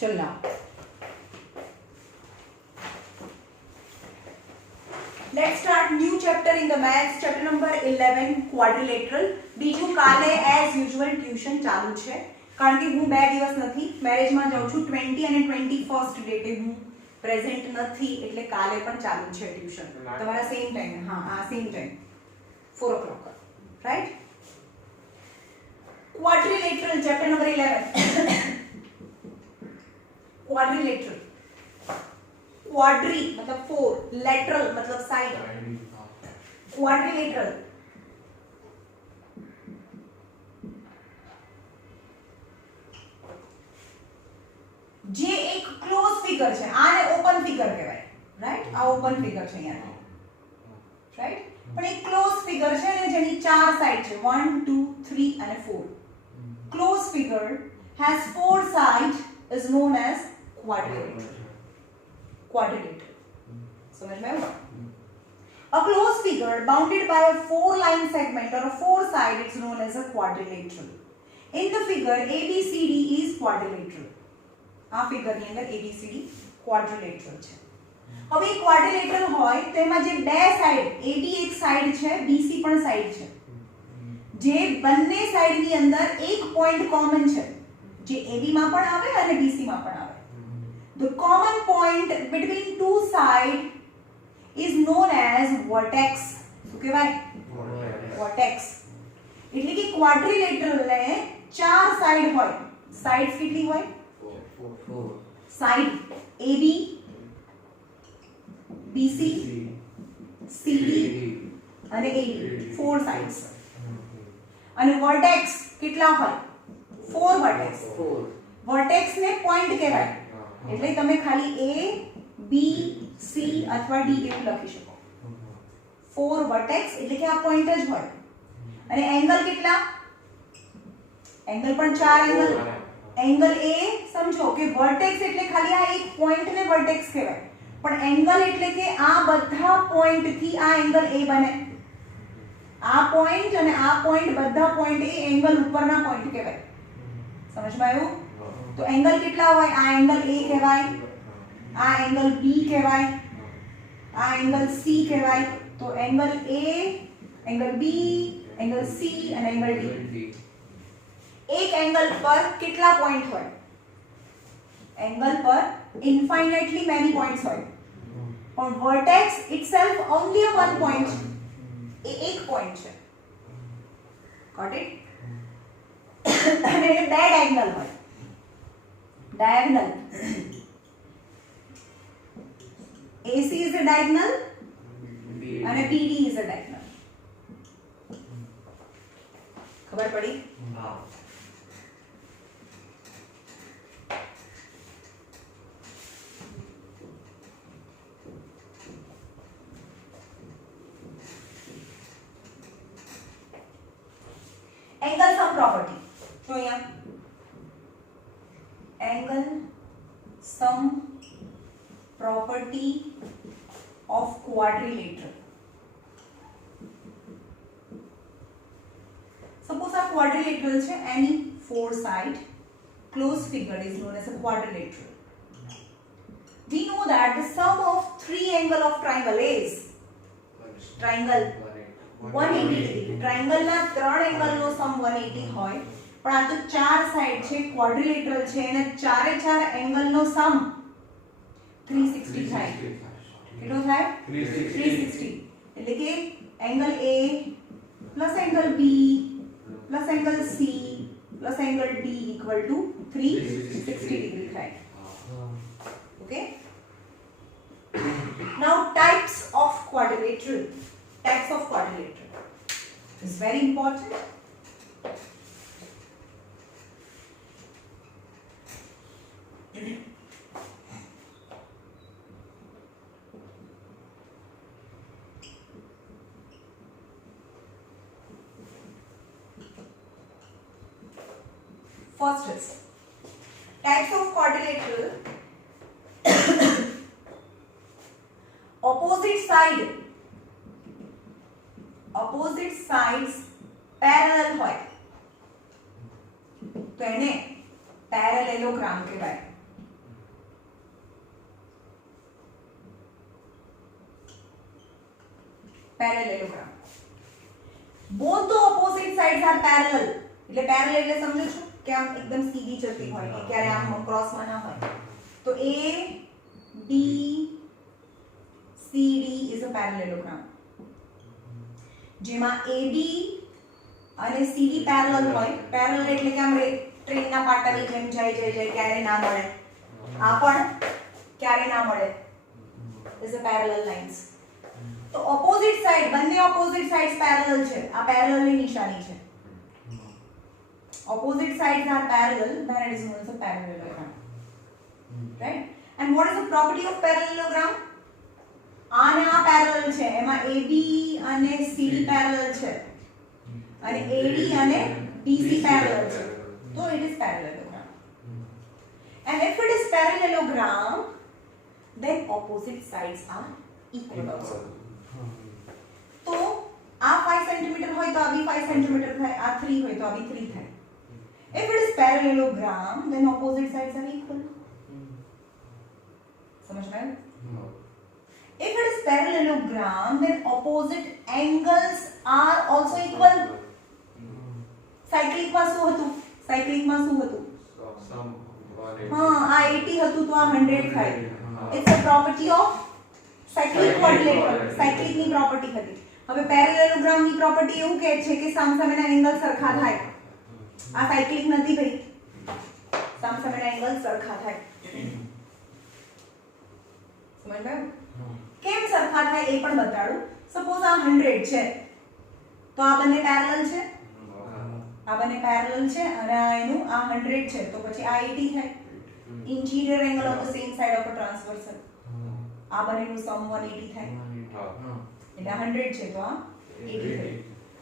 चल now let's start new chapter in the maths, chapter number 11 quadrilateral. બીજું કાલે as usual tuition ચાલુ છે કારણ કે હું 2 દિવસ નથી મેરેજમાં જાઉં છું 20 અને 21st ડેટે હું પ્રેઝન્ટ નથી એટલે કાલે પણ ચાલુ છે ટ્યુશન તમારા સેમ ટાઈમ હા આ same time 4 o'clock right quadrilateral chapter number 11 quadrilateral quadri मतलब 4 लेटरल मतलब साइड क्वाड्रिलेटरल જે એક ક્લોઝ ફિગર છે આને ઓપન ફિગર કહેવાય રાઈટ આ ઓપન ફિગર છે અહીંયા રાઈટ પણ એક ક્લોઝ ફિગર છે ને જેની ચાર સાઈડ છે 1 2 3 અને 4 close figure has 4 sides is known as quadrilateral quadrilateral समझ में आया a closed figure bounded by a 4 line segment or a 4 side is known as a quadrilateral in the figure abcd is quadrilateral આ figure ની અંદર abcd quadrilateral છે હવે એક quadrilateral હોય તો એમાં જે બે સાઈડ ab એક સાઈડ છે bc પણ સાઈડ છે જે બંને સાઈડ ની અંદર એક પોઈન્ટ કોમન છે જે ab માં પણ આવે અને bc માં પણ આવે The common point between two sides is known as vertex. શું કહેવાય? Vertex. એટલે કે quadrilateral ને ચાર સાઈડ હોય. સાઈડ્સ કેટલી હોય? 4. સાઈડ AB, BC, CD અને AD. 4 સાઈડ્સ. અને vertex કેટલા હોય? 4 vertex. vertex ને point કહેવાય. એટલે તમે ખાલી A B C અથવા D એવું લખી શકો 4 વર્ટેક્સ એટલે કે આ પોઈન્ટ જ હોય અને એંગલ કેટલા એંગલ પણ ચાર એંગલ A સમજો કે વર્ટેક્સ એટલે ખાલી આ એક પોઈન્ટ ને વર્ટેક્સ કહેવાય પણ એંગલ એટલે કે આ બધા પોઈન્ટ થી આ એંગલ A બને આ પોઈન્ટ અને આ પોઈન્ટ બધા પોઈન્ટ એ એંગલ ઉપરના પોઈન્ટ કહેવાય સમજમાં આવ્યું तो एंगल कितना होय आ एंगल A કહેવાય आ एंगल B કહેવાય आ एंगल C કહેવાય तो angle A angle B angle C અને एंगल D एक एंगल पर કેટલા પોઈન્ટ હોય एंगल पर infinitely many points હોય પણ vertex itself only a one point એ એક પોઈન્ટ છે got it અને એ બે ડાયગોનલ હોય diagonal AC is a diagonal and BD is a diagonal खबर पड़ी हाँ एंगल सम प्रॉपर्टी तो यहाँ angle sum property of quadrilateral suppose a quadrilateral છે any four side closed figure is known as a quadrilateral we know that the sum of three angle of triangle is triangle 180 degree triangle ના ત્રણ angle નો sum 180 હોય પણ આ તો ચાર side છે quadrilateral છે અને ચારે ચાર એંગલ નો સમ 360 થાય કેટલો થાય 360 એટલે કે angle A plus angle B plus angle C plus angle D equal to 360 degree થાય okay now types of quadrilateral is very important First is types of quadrilateral opposite sides parallel હોય તો એને parallelogram કહેવાય parallelogram. Both the opposite sides are parallel. એટલે parallel એટલે સમજો છો કે આમ એકદમ સીધી જતી હોય કે ક્યારે આમ ક્રોસમાં ના હોય. તો A B C D is a parallelogram. જેમાં AB અને CD પેરેલલ હોય. પેરેલલ એટલે કે આમ ટ્રેનના પાટાની જેમ જાય ક્યારે ના મળે. આ પણ ક્યારે ના મળે. is a parallel lines. તો ઓપોઝિટ સાઇડ, બંને ઓપોઝિટ સાઇડ્સ પેરેલલ છે. આ પેરેલલની નિશાની છે. opposite sides are parallel, then it is known as a parallelogram. Right? And what is the property of parallelogram? આને આ પેરેલલ છે, એમાં AB અને CD પેરેલલ છે અને AD અને BC પેરેલલ છે. So it is parallelogram. And if it is parallelogram, then opposite sides are equal also. તો આ 5 સેન્ટીમીટર હોય તો આ બી 5 સેન્ટીમીટર થાય, આ 3 હોય તો આ બી 3 થાય. If it is parallelogram, then opposite sides are equal. समझ में? If it is parallelogram, then opposite angles are also equal. Cyclic માં શું હતું? Cyclic માં શું હતું? હા, આ 80 હતું તો આ 100 થાય. It's a property of cyclic quadrilateral. Cyclic ની પ્રોપર્ટી હતી. હવે parallelogram ની પ્રોપર્ટી એવું કહે છે કે સામસામેના એંગલ સરખા થાય. આ સાયક્લિક નથી ભાઈ. સામસામેના એંગલ સરખા થાય. સમજ ગયું? કેમ સરખા થાય એ પણ બતાડું. સપોઝ આ 100 છે તો આ બંને પેરેલલ છે. આ બંને પેરેલલ છે અને આ એનું આ 100 છે તો પછી આ 80 થાય. Interior angle of the same side of a transversal. આ બંનેનું સમ 180 થાય. એટલે 100 છે તો આ 80 થઈ.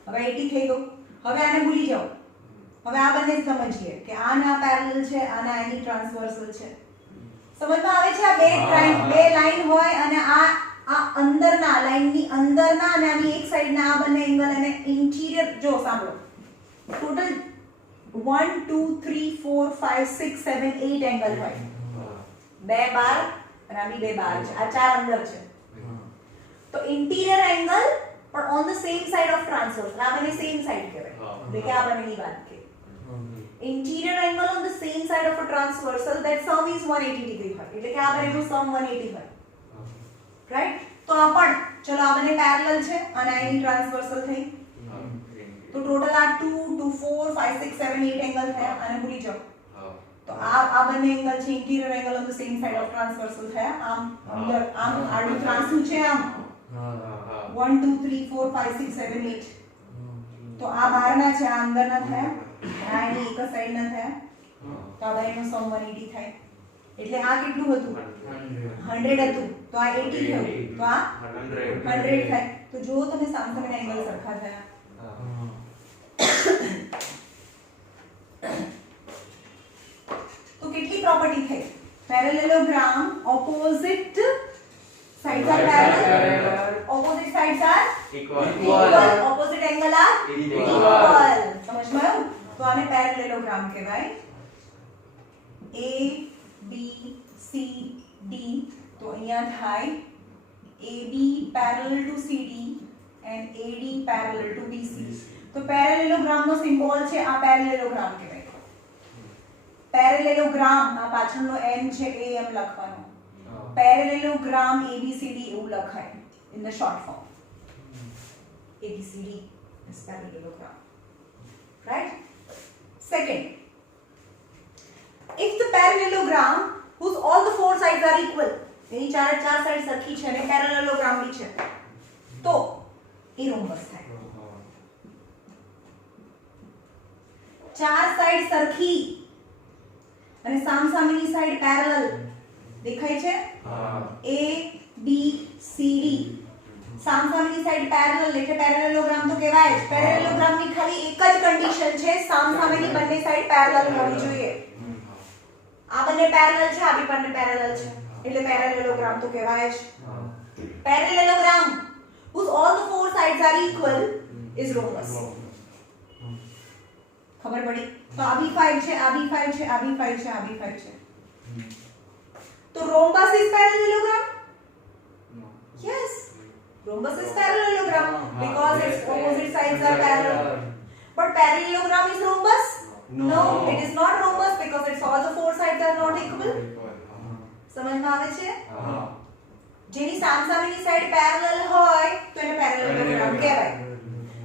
હવે 80 થઈ ગયું. હવે આને ભૂલી જાઓ. હવે આ બંને સમજીએ કે આના પેરેલલ છે અને આની ટ્રાન્સવર્સલ છે. સમજમાં આવે છે? આ બે લાઈન હોય અને આ અંદરના લાઈનની અંદરના અને આની એક સાઈડના આ બંને એંગલ અને ઇન્ટિરિયર જો સાંભળો. ટોટલ 1 2 3 4 5 6 7 8 એંગલ હોય. બે બાર અને આ બી બે બાર છે. આ ચાર અંદર છે. તો ઇન્ટિરિયર એંગલ પણ on the same side of transversal. આ બંને સેમ સાઈડ કહેવાય. એટલે કે આ બંનેની વાત કે interior angle on the same side of a transversal, that sum is 180 degree હોય. એટલે કે આ બંનેનું સમ 180 હોય. રાઈટ? તો આ પણ ચલો આ બંને પેરેલલ છે અને આની ટ્રાન્સવર્સલ થઈ. તો ટોટલ આ 2 2 4 5 6 7 8 એંગલ થયા અને ભૂલી જાઓ. તો આ બંને એંગલ છે interior angle on the same side of transversal થયા. આમ અંદર આમ આડું ત્રાંસુ છે આમ 1 2 3 4 5 6 7 8. તો આ બહારના છે આ અંદરના થયા. આ એની એક સાઈડ ના થયા. તો આ બંનેનું સમ 180 થાય. એટલે આ કેટલું હતું? 100 હતું તો આ 80 થયું તો આ 100 થાય. તો જો તમે સામસામેના એંગલ સરખા થયા. તો કેટલી પ્રોપર્ટી થઈ? Parallelogram opposite sides are parallel, opposite sides are equal, opposite angle are equal. સમજમાં આવ્યું? તો આને પેરેલેલોગ્રામ કહેવાય. A B C D. તો અહીંયા થાય AB parallel to CD and AD parallel to BC. તો પેરેલેલોગ્રામ નો સિમ્બોલ છે આ પેરેલેલોગ્રામ કહેવાય. પેરેલેલોગ્રામ આ પાછળનો M છે એ એમ લખવાનો. પેરેલેલોગ્રામ ABCD એવું લખાય in the short form. ABCD is parallelogram. Right? Second, if the parallelogram whose all the four sides are equal, એની ચાર સાઈડ સરખી છે અને પેરેલેલોગ્રામ બી છે તો એ રોમ્બસ થાય. ચાર સાઈડ સરખી અને સામસામેની સાઈડ પેરેલલ દેખાય છે. A B C D સામસામેની સાઈડ પેરેલલ એટલે પેરેલેલોગ્રામ તો કહેવાય જ. પેરેલેલોગ્રામની ખાલી એક જ કન્ડિશન છે, સામસામેની બંને સાઈડ પેરેલલ હોવી જોઈએ. આ બંને પેરેલલ છે, આ બી બંને પેરેલલ છે એટલે પેરેલેલોગ્રામ તો કહેવાય જ. Parallelogram whose all the four sides are equal is rhombus. ખબર પડી? તો આ બી 5 છે, આ બી 5 છે, આ બી 5 છે, આ બી 5 છે. તો rhombus is parallelogram? Yes. Rhombus is parallelogram because its opposite sides are parallel. But parallelogram is rhombus? No, it is not rhombus because its all the four sides are not equal. સમજમાં આવે છે? જેની સામસામેની side parallel હોય તો એને parallelogram કહેવાય.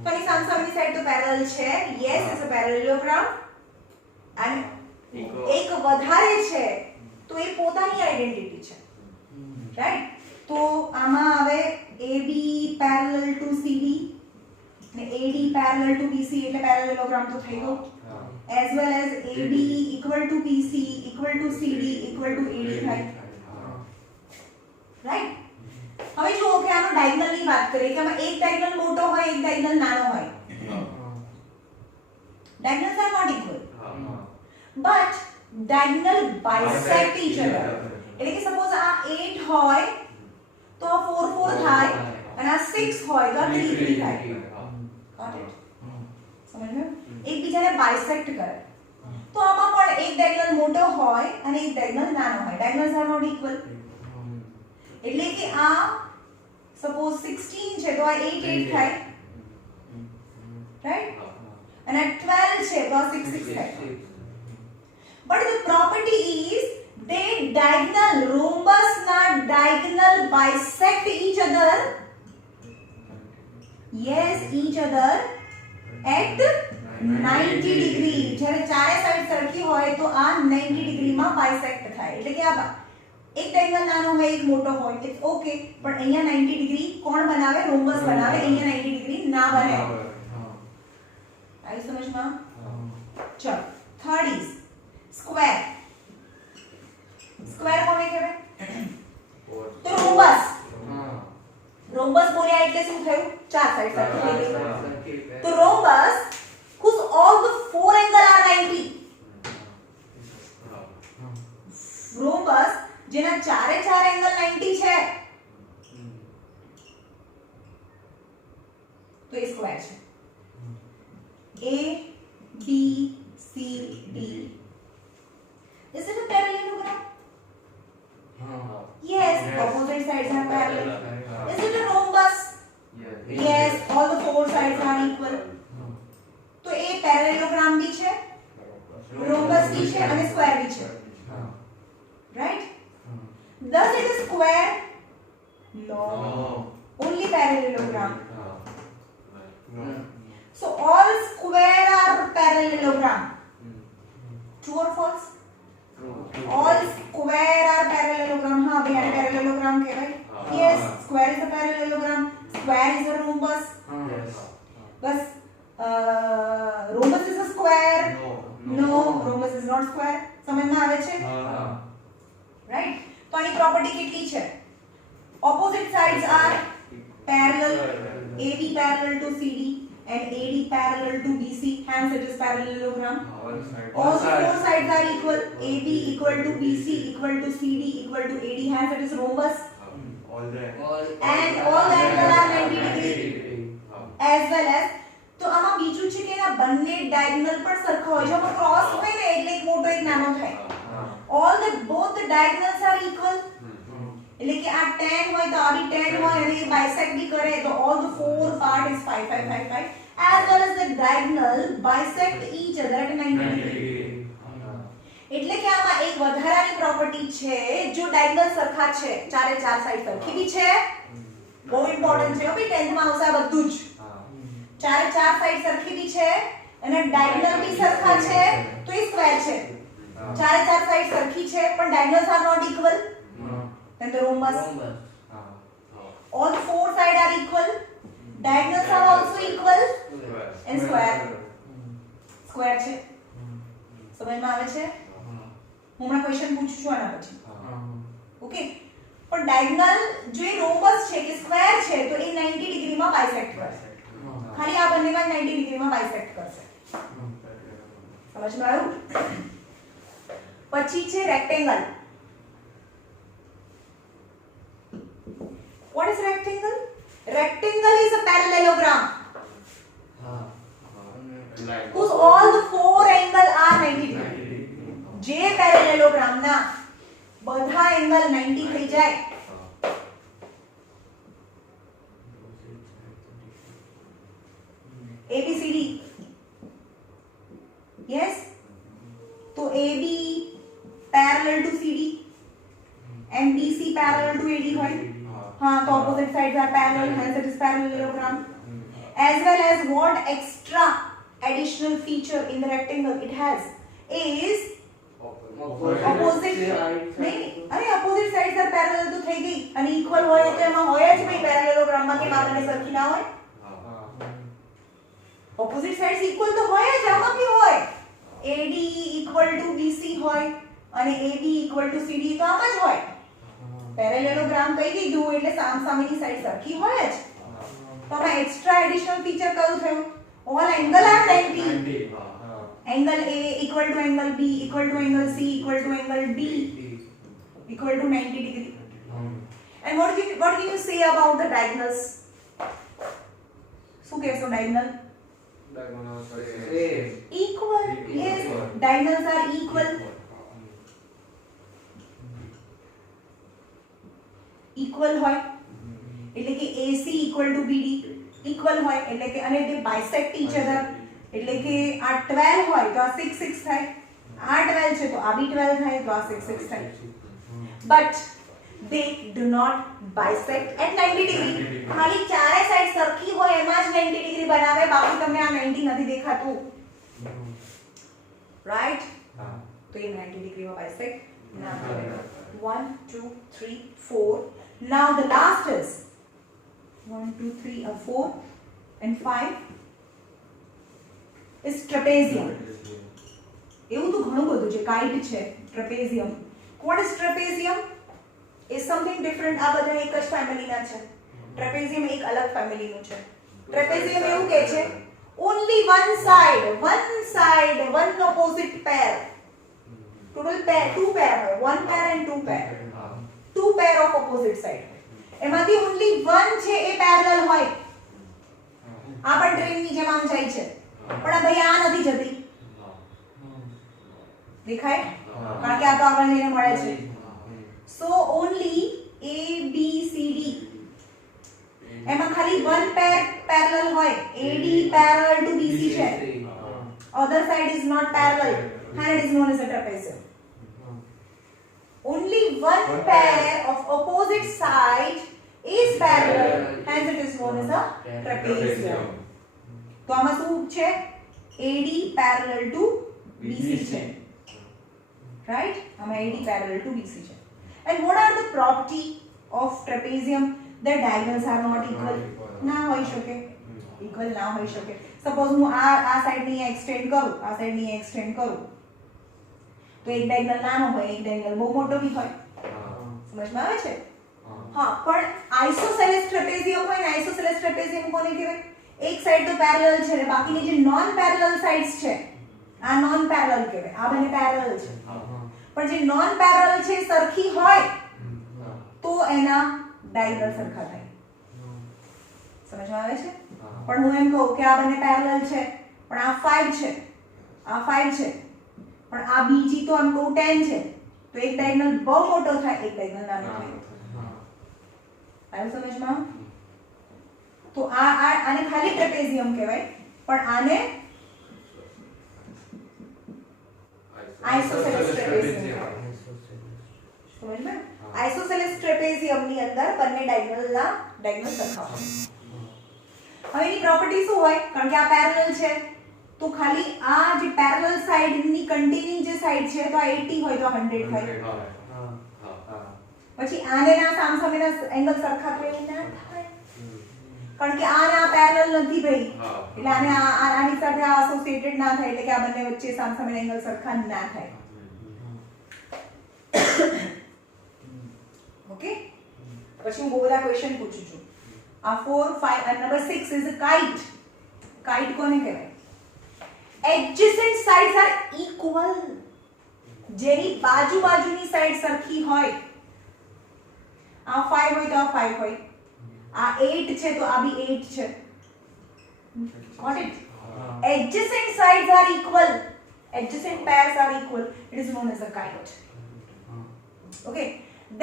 તો એની સામસામેની side તો પેરેલલ છે. Yes, it's a parallelogram. અને એક વધારે છે તો એ પોતાની આઈડેન્ટિટી છે. રાઈટ? તો આમાં આવે AB parallel to CD અને AD parallel to BC એટલે parallelogram તો થઈ ગયો. As well as AB equal to BC equal to CD equal to AD થાય. રાઈટ? હવે જુઓ કે આનો ડાયગોનલ ની વાત કરીએ કે આમાં એક ડાયગોનલ મોટો હોય એક ડાયગોનલ નાનો હોય. Diagonals are not equal. But diagonal bisect each other. એટલે કે સપોઝ આ 8 હોય તો આ 4 4 થાય અને આ 6 હોય તો આ 3 3 થાય. Got it? સમજ્યો? એકબીજાને બાયસેક્ટ કરે. તો આમાં પણ એક ડાયગોનલ મોટો હોય અને એક ડાયગોનલ નાનો હોય. Diagonals are not equal. એટલે કે આ સપોઝ 16 છે તો આ 8 8 થાય. રાઈટ? અને આ 12 છે તો આ 6 6 થાય. But the property is they diagonal rhombus na diagonal bisect each other. Yes, each other at 90 degree. જ્યારે ચારે સાઈડ સરખી હોય તો આ 90 ડિગ્રી માં બાયસેક્ટ થાય. એટલે કે આ એક ડાયગોનલ નાનો હોય એક મોટો હોય ઇટ્સ ઓકે પણ અહીંયા 90 ડિગ્રી કોણ બનાવે? રોમ્બસ બનાવે. અહીંયા 90 ડિગ્રી ના બને. आई समझમાં? ચલો થર્ડ ઇઝ સ્ક્વેર. સ્ક્વેર કોને કહેવાય? તો રોમ્બસ. રોમ્બસ બોલ્યા એટલે શું થયું? ચાર સાઈડ સરખી થઈ ગઈ. તો rhombus whose all the four angle are 90. Rhombus જેના ચારે ચાર એંગલ 90 છે તો એ સ્ક્વેર છે. A B C D. Is it a parallelogram? Yes, opposite sides are parallel. Is it a rhombus? Yes, all the four sides are equal. तो a parallelogram भी છે, rhombus भी છે અને square भी છે. Right? Does it a square? No. Only parallelogram. So all square are parallelogram. True or false? All square are parallelogram. हाँ भैया parallelogram कहें. Yes, square is a parallelogram. Square is a rhombus. बस rhombus is a square. No, rhombus is not square. समझ में आवे छे? Right? तो आनी property कितनी छे? Opposite sides are parallel. AB parallel to CD and AD parallel to BC. Hence it is parallelogram. All four sides are equal. AB equal to BC equal to CD equal to AD. Hence it is rhombus. And all the angles are 90 degree. As well as તો આમાં બીજું છે કે એના બંને diagonal પર સરખા હોય. જો ક્રોસ હોય ને એટલે એક મોટો એક નાનો થાય. All the both the diagonals are equal. એટલે કે આ 10 હોય તો આ બી 10 હોય અને એ બાયસેક્ટ બી કરે તો all the four part is 5 5 5 5 as well as the diagonal bisect each other at 90 degree. એટલે કે આમાં એક વધારાની પ્રોપર્ટી છે જો ડાયગોનલ સરખા છે ચારે ચાર સાઈડ સરખી બી છે. બહુ ઇમ્પોર્ટન્ટ છે ભાઈ 10th માં આવશે આ બધું જ. ચારે ચાર સાઈડ સરખી બી છે અને ડાયગોનલ બી સરખા છે તો એ સ્ક્વેર છે. ચારે ચાર સાઈડ સરખી છે પણ diagonals are not equal then the rhombus. All four sides are equal. Diagonals are also equal and square. Square છે. સમજમાં આવે છે? હું હમણાં ક્વેશ્ચન પૂછું છું આના પછી. ઓકે પણ ડાયગોનલ જો એ rhombus છે કે સ્ક્વેર છે તો એ 90 ડિગ્રીમાં બાયસેક્ટ કરશે. ખાલી આ બંનેમાં 90 ડિગ્રીમાં બાયસેક્ટ કરશે. સમજમાં આવ્યું? પછી છે rectangle. What is rectangle? Rectangle is a parallelogram whose all the four angle are 90 degree. જે parallelogram ના બધા એંગલ 90 થઈ જાય yes, तो AB parallel to CD and BC parallel to AD હોય. हाँ, तो opposite sides are parallel, hence it is parallelogram. As well as what extra additional feature in the rectangle it has is opposite. नहीं, अरे opposite sides are parallel तो થઈ ગઈ અને equal હોય તો એમાં હોય જ ભાઈ parallelogram માં કે માને સરખી ના હોય. opposite sides equal તો હોય જ, આમાં બી હોય. AD equal to BC હોય અને AB equal to CD તો આમાં જ હોય. પેરેલેલોગ્રામ કહી દીધું એટલે સામસામેની સાઈડ સરખી હોય જ. તો આમાં એક્સ્ટ્રા એડિશનલ ફીચર કયું થયું? All angle are 90. Angle A equal to angle B equal to angle C equal to angle D equal to 90 degree. And what can you say about the diagonals? શું કહેશો diagonal? Equal. Yes, diagonals are equal. Equal હોય એટલે કે AC equal to BD equal હોય એટલે કે અને they bisect each other એટલે કે આ 12 હોય તો આ 6 6 થાય, આ 12 છે તો આ બી 12 થાય તો આ 6 6 થાય. But they do not bisect at 90 degree. ખાલી ચારે સાઈડ સરખી હોય એમાં જ 90 ડિગ્રી બનાવે, બાકી તમને આ 90 નથી દેખાતું. રાઈટ? તો એ 90 ડિગ્રીમાં bisect ના થાય. 1 2 3 4. Now the last is 1 2 3 4 and 5 is trapezium. એવું તો ઘણું બધું છે. કાઇટ છે, trapezium. What is trapezium? Is something different. આ બધા એક જ ફેમિલીના છે. trapezium એક અલગ ફેમિલીનું છે. trapezium એવું કહે છે only one side, one opposite pair. Total pair, two pair હોય, one pair and two pair. Two pair of opposite side. એમાંથી only one છે એ parallel હોય. આ પણ ટ્રેનની જેમ આમ જાય છે. પણ આ ભાઈ આ નથી જતી. દેખાય? કારણ કે આ તો આગળ જઈને મળે છે. So only A B C D. એમાં ખાલી one pair parallel હોય. AD parallel to BC છે. Other side is not parallel. And it is known as a trapezium. Only one pair of opposite side is parallel, hence it is known as a trapezium. તો આમાં શું છે? AD parallel to BC છે. Right? આમાં AD parallel to BC છે. And what are the property of trapezium? The diagonals are not equal. ના હોઈ શકે. Equal ના હોઈ શકે. Suppose હું આ સાઈડ ની એક્સટેન્ડ કરું, આ સાઈડ ની એક્સટેન્ડ કરું. તો એક ડાયગોનલ નાનો હોય, એક ડાયગોનલ બહુ મોટો બી હોય. સમજમાં આવે છે? હા, પણ આઇસોસેલેસ ટ્રેપેઝિયમ હોય ને, આઇસોસેલેસ ટ્રેપેઝિયમ કોને કહેવાય? એક સાઈડ તો પેરેલલ છે ને બાકીની જે નોન પેરેલલ સાઇડ્સ છે આ નોન પેરેલલ કહેવાય. આ બંને પેરેલલ છે. પણ જે નોન પેરેલલ છે સરખી હોય તો એના ડાયગોનલ સરખા થાય. સમજમાં આવે છે? પણ હું એમ કહું કે આ બંને પેરેલલ છે પણ આ 5 છે, આ 5 છે, પણ આ બીજી તો આમ કહું 10 છે, તો એક ડાયગોનલ બહુ મોટો થાય, એક ડાયગોનલ નાનો થાય. આવ્યું સમજમાં? તો આને ખાલી ટ્રેપેઝિયમ કહેવાય, પણ આને આઇસોસેલેસ ટ્રેપેઝિયમ. સમજમાં? આઇસોસેલેસ ટ્રેપેઝિયમ ની અંદર બંને ડાયગોનલ સરખા હોય. હવે એની પ્રોપર્ટી શું હોય? કારણ કે આ પેરેલલ છે તો ખાલી આ જે પેરેલલ સાઈડ ની કન્ટેનિંગ જે સાઈડ છે તો આ 80 હોય તો આ 100 થાય. પછી આને ના સામસામેના એંગલ સરખા થાય ના થાય, કારણ કે આ પેરેલલ નથી ભાઈ, એટલે આને આની સાથે આ એસોસિએટેડ ના થાય, એટલે કે આ બંને વચ્ચે સામસામેના એંગલ સરખા ના થાય. ઓકે, પછી હું બહુ બધા ક્વેશ્ચન પૂછું છું. આ 4 5 and number 6 is a kite. Kite કોને કહેવાય? Adjacent sides are equal. જેની બાજુની સાઈડ સરખી હોય. આ 5 હોય તો આ 5 હોય, આ 8 છે તો આ બી 8 છે. Got it? Adjacent sides are equal. Adjacent pairs are equal. It is known as a kite. Okay.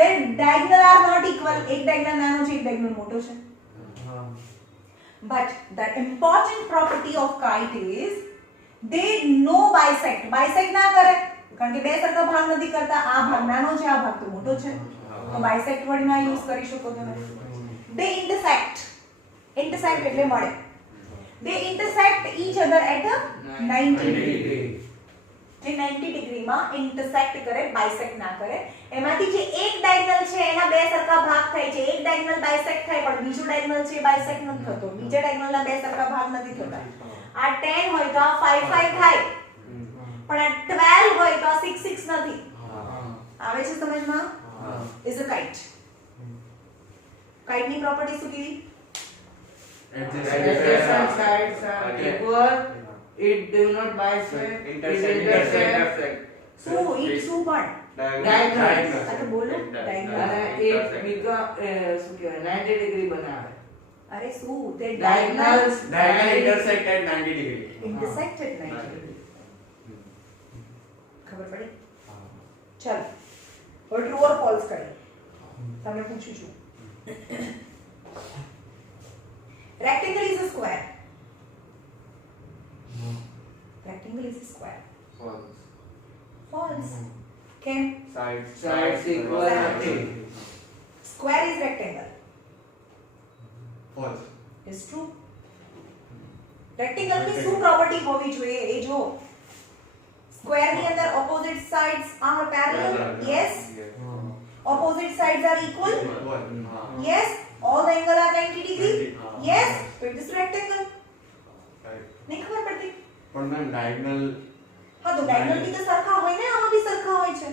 Then diagonal are not equal. એક diagonal નાનો છે, એક diagonal મોટો છે. But the important property of kite is they no bisect. Bisect ના કરે કારણ કે બે સરખા ભાગ નથી કરતા. આ ભાગ નાનો છે, આ ભાગ તો મોટો છે, તો બાયસેક્ટ વર્ડ ના યુઝ કરી શકો તમે. દે ઇન્ટરસેક્ટ. ઇન્ટરસેક્ટ એટલે મળે. They intersect each other at 90 degree. જે 90 ડિગ્રીમાં ઇન્ટરસેક્ટ કરે, બાયસેક્ટ ના કરે. એમાંથી જે એક ડાયગોનલ છે એના બે સરખા ભાગ થાય છે. એક ડાયગોનલ બાયસેક્ટ થાય પણ બીજો ડાયગોનલ છે બાયસેક્ટ નથી થતો. બીજા ડાયગોનલના બે સરખા ભાગ નથી થતા. આ 10 હોય તો આ 5 5 થાય, પણ આ 12 હોય તો આ 6 6 નથી. આવે છે સમજમાં? Is a kite. કાઇટ ની પ્રોપર્ટી શું કીધી? adjacent sides are equal, it do not bisect, intersect. શું ઈટ શું પણ Diagonal. આ તો બોલો diagonal. અને it become શું કહેવાય 90 ડિગ્રી બનાવે. અરે શું તે Diagonals diagonal intersect at 90 degree. ઇન્ટરસેક્ટેડ 90 degree. ખબર પડી? ચલો હવે ટ્રુ ઓર ફોલ્સ કરીએ. તમને પૂછું છું. Rectangle is a square. Rectangle is a square. False. False. કેમ? Sides equal nothing. Square is rectangle. False. Is true. Rectangle ની શું પ્રોપર્ટી હોવી જોઈએ એ જો. સ્ક્વેર ની અંદર opposite sides are parallel. Yes. Opposite sides are equal. Yes. All the angle are 90 degree. Yes. So it is rectangle. नहीं खबर पड़ती? પણ મેમ ડાયગોનલ हाँ तो diagonal भी तो सरखा હોય ને, આમાં भी સરખા હોય છે.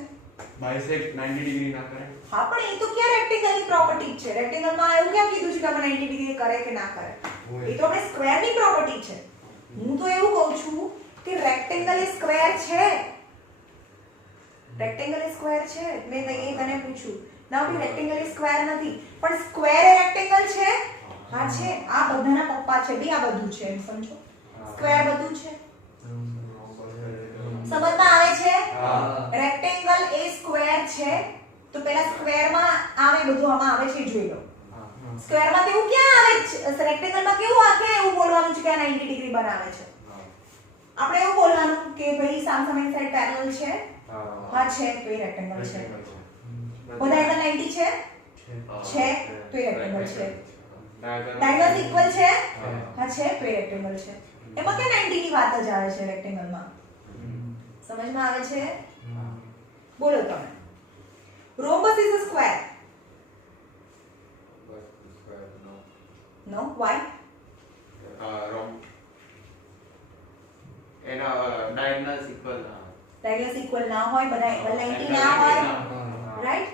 બાયસેક્ટ 90 ડિગ્રી ના કરે. હા પણ એ તો ક્યાં રેક્ટેંગલ ની પ્રોપર્ટી છે? રેક્ટેંગલ માં એવું ક્યાં કીધું છે કે આપણે 90 ડિગ્રી કરે કે ના કરે? એ તો આપણે સ્ક્વેર ની પ્રોપર્ટી છે. હું તો એવું કહું છું કે રેક્ટેંગલ એ સ્ક્વેર છે. રેક્ટેંગલ એ સ્ક્વેર છે. મેં તને પૂછ્યું ના કે રેક્ટેંગલ એ સ્ક્વેર નથી, પણ સ્ક્વેર એ રેક્ટેંગલ છે. હા છે. આ બધાના પપ્પા છે બી આ બધું છે એમ સમજો. સ્ક્વેર બધું છે. સમજમાં આવે છે? રેક્ટેંગલ એ સ્ક્વેર છે તો પેલા સ્ક્વેર માં આવે બધું આમાં આવે છે જોઈ લો. સ્ક્વેર માં કેવું ક્યાં આવે છે? રેક્ટેંગલ માં કેવું આ ક્યાં એવું બોલવાનું છે કે આ 90 ડિગ્રી બનાવે છે? આપણે એવું બોલવાનું કે ભાઈ સામસામે સાઈડ પેરેલલ છે. હા છે તો એ રેક્ટેંગલ છે. બધા એંગલ 90 છે છે તો એ રેક્ટેંગલ છે. ડાયગોનલ ઇક્વલ છે હા છે તો એ રેક્ટેંગલ છે. એમાં કે 90 ની વાત જ આવે છે રેક્ટેંગલ માં. સમજમાં આવે છે? બોલો તમે. rhombus is a square. No, why? એના ડાયગોનલ્સ ઇક્વલ ના Diagonals equal ના હોય, બધા એંગલ 90 ના હોય. રાઈટ?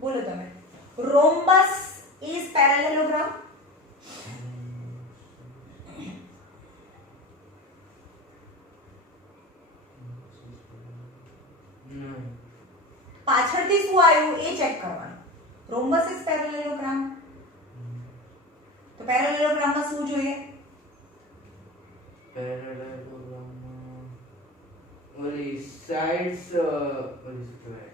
બોલો તમે. rhombus is parallelogram. પાછળથી શું આવ્યું એ ચેક કરવાનું. rhombus is parallelogram. તો parallelogram માં શું જોઈએ? Parallelogram only sides what is it?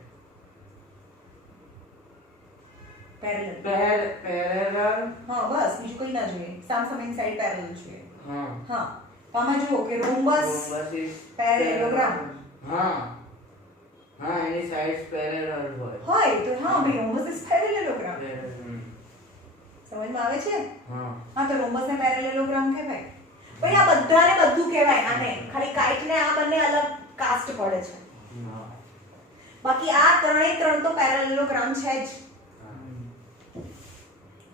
Parallel. Parallel. હા બસ બીજું કંઈ ના જોઈએ. સામસામેની સાઈડ પેરેલલ જોઈએ. હા. હા તો આમાં જુઓ કે rhombus Rhombus is parallelogram. હા હા એની સાઇડ્સ પેરેલલ હોય. હોય તો હા ભાઈ rhombus is parallelogram. Parallel. સમજમાં આવે છે? હા હા તો rhombus ને parallelogram કહેવાય. ભાઈ આ બધાને બધું કહેવાય આને. ખાલી કાઇટ ને આ બંને અલગ કાસ્ટ પડે છે. હા બાકી આ ત્રણે ત્રણ તો parallelogram છે જ.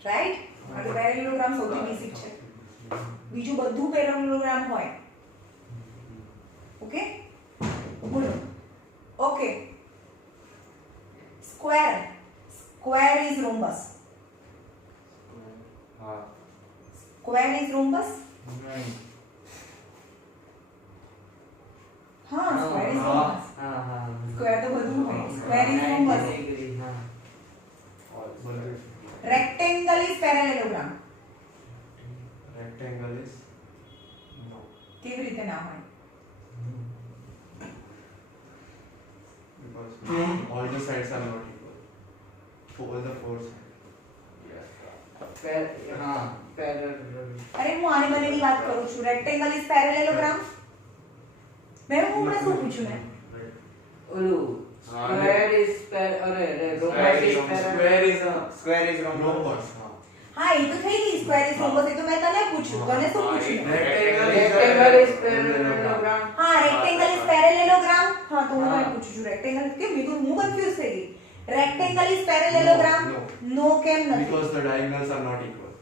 રાઈટ? આ તો parallelogram સૌથી બેસિક છે. બીજું બધું parallelogram હોય. ઓકે? બોલો. Okay. Square. Square is rhombus. હા સ્ક્વેર ઇઝ rhombus. નહીં હા સ્ક્વેર ઇઝ rhombus. હા હા સ્ક્વેર તો બધું હોય. Square is rhombus. હા Rectangle is parallelogram. Rectangle is નો કેવી રીતે ના હોય? because all the sides are not equal. All the four sides. હા પેરેલલ. અરે હું આની બંનેની વાત કરું છું. Rectangle is parallelogram. મેં હમણાં શું પૂછ્યું ને ઓલું square is અરે rhombus is parallel. square is rhombus. હા એ તો થઈ ગઈ સ્ક્વેર ઇઝ રોમ્બસ એ તો મેં તને પૂછ્યું તને શું પૂછ્યું Rectangle is parallelogram. હા રેક્ટેંગલ ઇઝ પેરેલેલોગ્રામ હા તો હું તને પૂછું છું રેક્ટેંગલ કેમ બીજું હું કન્ફ્યુઝ થઈ ગઈ રેક્ટેંગલ ઇઝ પેરેલેલોગ્રામ No, નો કેમ નથી because the diagonals are not equal.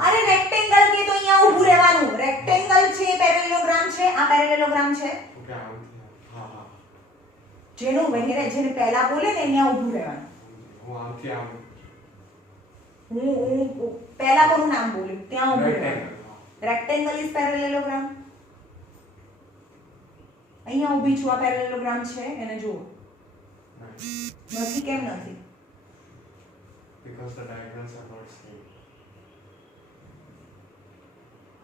અરે રેક્ટેંગલ કે તો અહીંયા ઊભું રહેવાનું રેક્ટેંગલ છે પેરેલેલોગ્રામ છે આ પેરેલેલોગ્રામ છે Okay, હા હા જેનું વહેરે જેને પહેલા બોલે ને અહીંયા ઊભું રહેવાનું હું આમથી આમ હું પહેલા કોનું નામ બોલ્યું ત્યાં ઊભું રહેવાનું rectangle. રેક્ટેંગલ ઇઝ પેરેલેલોગ્રામ અહીંયા ઊભી છું આ પેરેલેલોગ્રામ છે એને જુઓ Right. નથી કેમ નથી Because the diagonals are not same.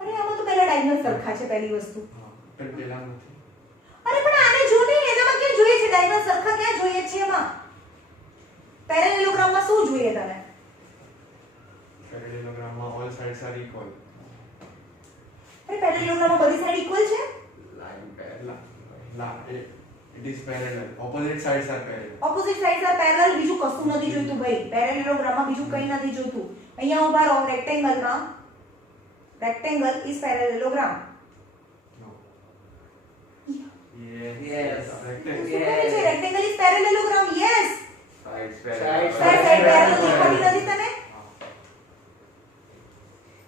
અરે આમાં તો પહેલા ડાયગોનલ સરખા છે પહેલી વસ્તુ હા પણ પેલા નથી. અરે પણ આને જો ને એનામાં ક્યાં જોઈએ છે ડાયગોનલ સરખા ક્યાં જોઈએ છે એમાં પેરેલેલોગ્રામમાં શું જોઈએ તને પેરેલેલોગ્રામમાં all sides are equal. અરે પેરેલેલોગ્રામમાં બધી સાઈડ ઇક્વલ છે Line parallel. It is parallel. Opposite sides are parallel. Opposite sides are parallel બીજું કશું નથી જોઈતું ભાઈ પેરેલેલોગ્રામમાં બીજું કંઈ નથી જોઈતું અહીંયા ઉભા રહો રેક્ટેંગલમાં rectangle is parallelogram No. Yes. Rectangle. શું કહે છે rectangle is parallelogram yes Sides Sides side side parallel દેખાતી નથી તને હા.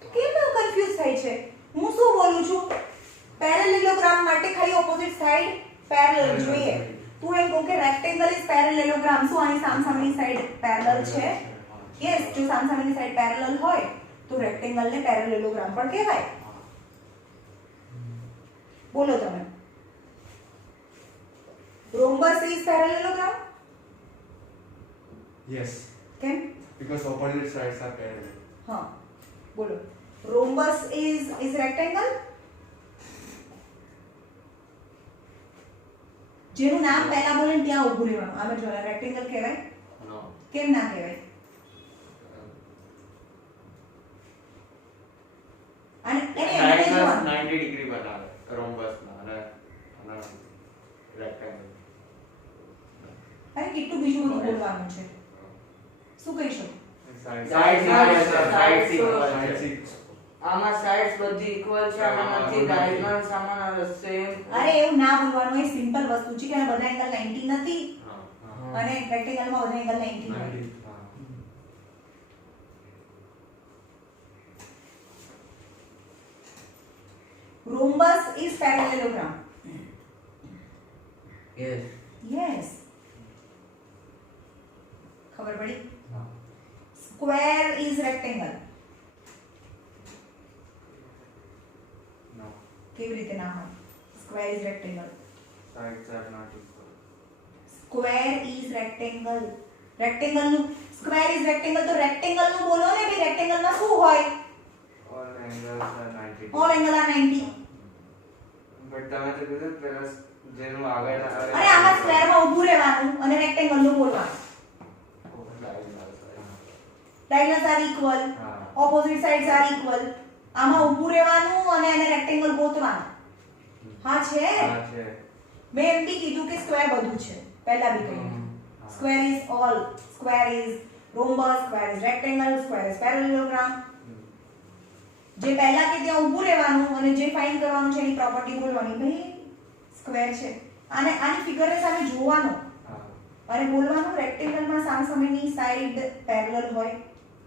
કેમ એવું કન્ફ્યુઝ થાય છે હું શું બોલું છું પેરેલેલોગ્રામ માટે ખાલી ઓપોઝિટ સાઈડ પેરેલલ જોઈએ તું એમ કહો કે રેક્ટેંગલ ઇઝ પેરેલેલોગ્રામ શું આની સામસામેની સાઈડ પેરેલલ છે યસ જો સામસામેની સાઈડ પેરેલલ હોય તો રેક્ટેંગલને પેરેલેલોગ્રામ પણ કહેવાય બોલો તમે રોમ્બસ ઇઝ પેરેલેલોગ્રામ Yes. કેમ Because opposite sides are parallel. હા બોલો રોમ્બસ ઇઝ રેક્ટેંગલ જેનું નામ પહેલા બોલે ને ત્યાં ઊભું રહેવાનું આમે જો રેક્ટેંગલ કહેવાય No. કેમ ના કહેવાય અને એને એમને Diagonals જોવાનું 90 degree બનાવે rhombus ના અને rectangle. અરે કેટલું બીજું બધું બોલવાનું છે શું કહીશું Sides Sides sides equal. Sides equal. આમાં સાઇડ્સ બધી ઇક્વલ છે આમાં નથી ડાયગોનલ્સ આમાં સેમ અરે એવું ના બોલવાનું એ સિમ્પલ વસ્તુ છે કે આના બધા એંગલ 90 નથી હા. અને રેક્ટેંગલમાં બધા એંગલ 90 હોય 90. હા. rhombus is parallelogram yes yes ખબર પડી હા. square is rectangle No. કેવી રીતે ના હોય square is rectangle Sides are not equal. square is rectangle rectangle નું square is rectangle તો rectangle નું બોલો ને ભાઈ rectangle માં શું હોય All angles are 90 all angle are 90 but તમે તો કીધું પેલા જેનું આગળ આવે અરે આમાં સ્ક્વેર માં ઊભું રહેવાનું અને રેક્ટેંગલ નું બોલવાનું ડાયગોનલ્સ આર ઇક્વલ હા. ઓપોઝિટ સાઇડ્સ આર ઇક્વલ આમાં ઊભું રહેવાનું અને એને રેક્ટેંગલ ગોતવાનું હા છે હા છે. મેં એમ બી કીધું કે સ્ક્વેર બધું છે પહેલા બી કહ્યું હા. Square is all square is rhombus square is rectangle square is parallelogram જે પહેલા કે ત્યાં ઊભું રહેવાનું અને જે ફાઇન્ડ કરવાનું છે એની પ્રોપર્ટી બોલવાની ભાઈ સ્ક્વેર છે આને આની ફિગરને સામે જોવાનું હા. અને બોલવાનું રેક્ટેંગલમાં સામસામેની સાઈડ પેરેલલ હોય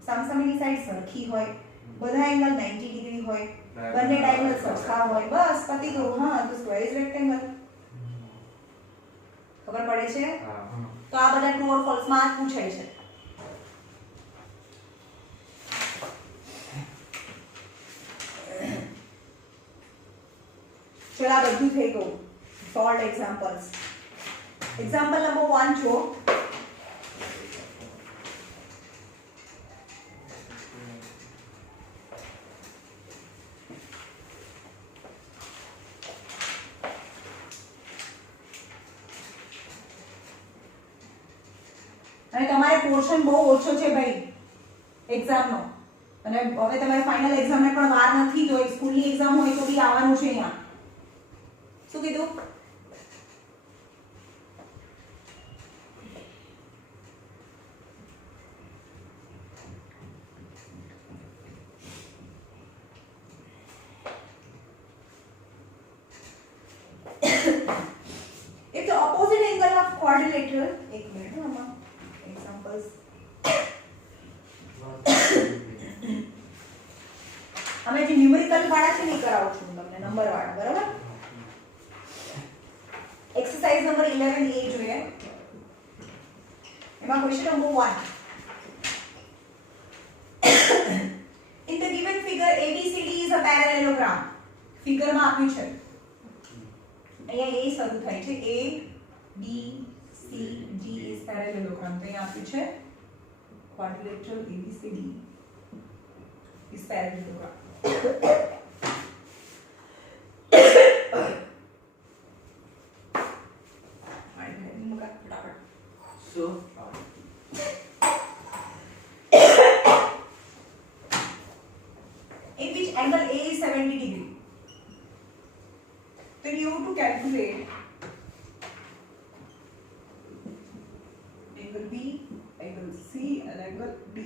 સામસામેની સાઈડ સરખી હોય બધા એંગલ 90 ડિગ્રી હોય બંને ડાયગોનલ સરખા હોય બસ પતી ગયું હા તો સ્ક્વેર ઇઝ રેક્ટેંગલ ખબર પડે છે હા. તો આ બધા ટ્રુ ઓર ફોલ્સ માં આ પૂછાય છે ચલો આ બધું થઈ ગયું સોલ્ડ એક્ઝામ્પલ્સ એક્ઝામ્પલ નંબર 1 જો અને તમારે પોર્શન બહુ ઓછો છે ભાઈ એક્ઝામનો અને હવે તમારે ફાઇનલ એક્ઝામને પણ વાર નથી, તો સ્કૂલની એક્ઝામ હોય તો બી આવવાનું છે અહીંયા. શું કીધું? If the opposite angle of quadrilateral, एक मिनट आमा examples. અમે જે ન્યુમેરિકલ વાળા છે ને કરાવું છું તમને નંબર વાળા, બરાબર? એક્સરસાઇઝ નંબર 11 એ જોઈએ. એમાં question number 1. In the given figure ABCD is a parallelogram. ફિગરમાં આપ્યું છે. અહીંયા એ શરૂ થાય છે A B C D is parallelogram. તો અહીંયા આપ્યું છે quadrilateral ABCD is parallelogram. So in which angle A is 70 degree. Then you have to calculate angle B, angle C and angle D.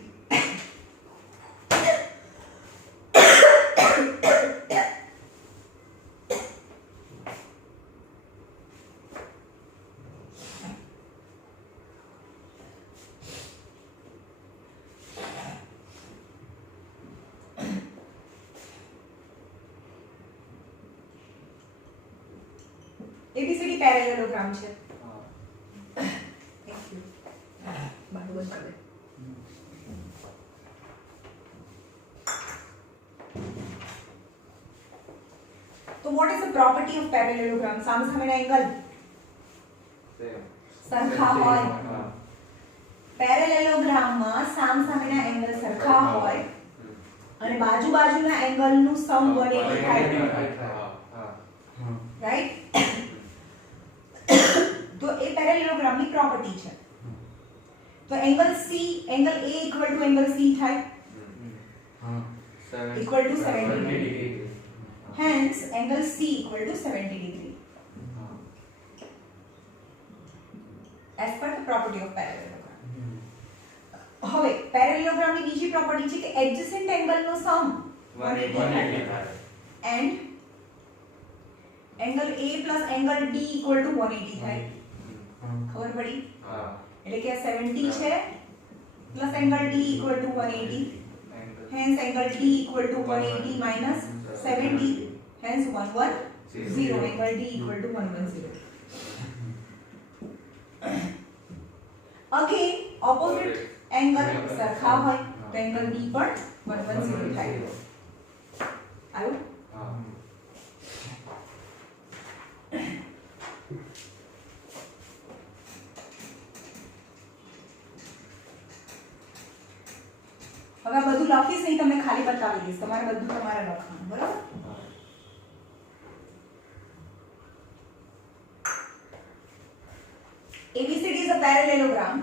ABCD parallelogram છે. Thank you. બરાબર છે. તો what is the property of parallelogram? સામસામેના angle સરખા હોય. પેરેલેલોગ્રામમાં સામસામેના angle સરખા હોય અને બાજુના એંગલનું સમ 180 થાય. રાઈટ? તો એ પેરેલેલોગ્રામની પ્રોપર્ટી છે. તો angle C, angle A equal to angle C થાય. Equal to 70 degree. Hence, angle C equal to 70 degree. As per the property of parallelogram. હવે પેરેલેલોગ્રામની બીજી પ્રોપર્ટી છે કે એડજસન્ટ એંગલનો સમ 180 થાય. And angle A plus angle D equal to 180 થાય. ખબર પડી? એટલે કે 70 છે plus angle D equal to 180. Hence angle D equal to 180 minus 70. Hence 110. Angle D equal to 110. Again, opposite angle સરખા હોય તો angle D પણ 110 થાય. આવ્યું? હવે બધું લખીશ નહીં, તમને ખાલી બતાવી દઈશ. તમારે બધું તમારે લખવાનું, બરાબર? ABCD is a parallelogram.